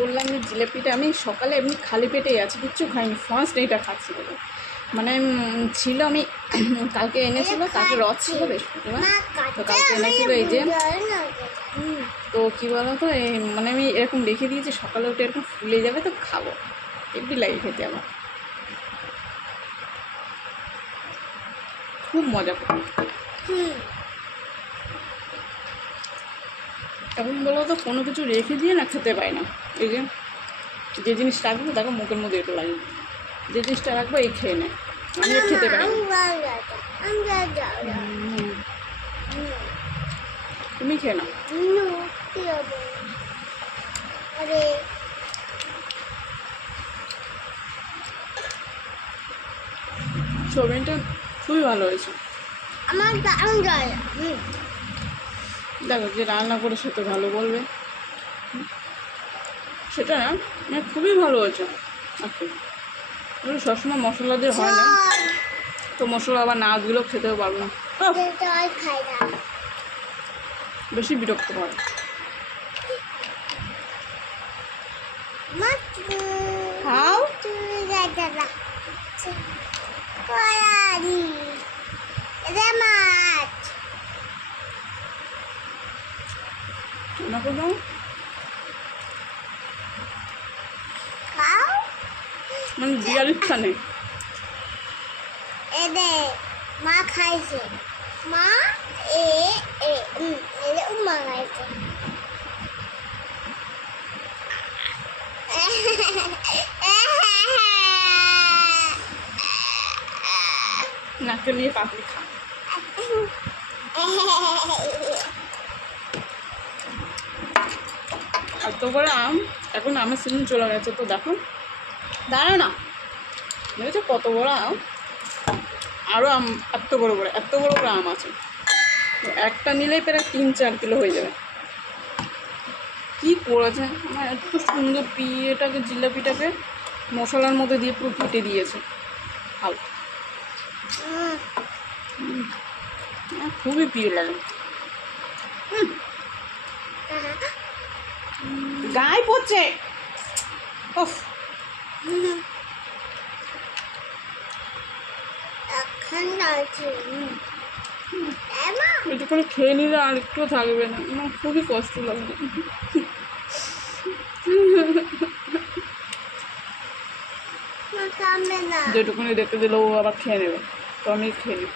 বললাম যে জিলিপিটা আমি সকালে এমনি খালি পেটেই আছি, কিচ্ছু খাইনি, ফার্স্ট এইটা খাচ্ছি বলে। মানে ছিল আমি কালকে এনেছিল, কালকে রথ ছিল বৃহস্পতিবার, তো কালকে এনেছিল এই যে। তো কী বলো তো, এই মানে আমি এরকম রেখে দিয়েছি, সকালে উঠে এরকম ফুলে যাবে তো খাবো, হেব্বি লাগে খেতে আমার, খুব মজা করে। এখন বলো তো কোনো কিছু রেখে দিয়ে না খেতে পাই না। এই যে জিনিসটা রাখবো দেখো মুখের মধ্যে একটু লাগে, যে জিনিসটা রাখবো এই খেয়ে নেয়, আমি খেতে পারি না। তুমি খেয়ে নাও। সোয়াবিনটা খুবই ভালো হয়েছে আমার দারুণ যায়। দেখো যে রান্না করে সে তো ভালো বলবে, সেটা না মানে খুবই ভালো হয়েছে। আচ্ছা সবসময় মশলা দিয়ে হয় না, তো মশলা আবার না দিলেও খেতেও পারবো না, বেশি বিরক্ত হয়। খাও ওনাকে দাও, মানে দেওয়ার ইচ্ছা নেই। মা খাইছে, মা মা খাইছে। নাকে নিয়ে পাপড়ি খা। এত বড় আম, এখন আমের সিজন চলে গেছে, তো দেখো দাঁড়াও না, দেখেছো কত বড় আম, আরও আম এত বড় বড় আম আছে, তো একটা নিলেই প্রায় 3-4 কিলো হয়ে যাবে। কী করেছে আমার, এত সুন্দর এটাকে জিলাপিটাকে মশলার মধ্যে দিয়ে পুরো কেটে দিয়েছে, ভালো খুবই প্রিয় লাগে। গায়ে পড়ছে, ওফ একটুখানি খেয়ে নিলে আর একটু থাকবে না, আমার খুবই কষ্ট লাগবে। যেটুকুনি দেখতে দিলেও আবার খেয়ে নেবে, তো আমি খেয়ে নিই।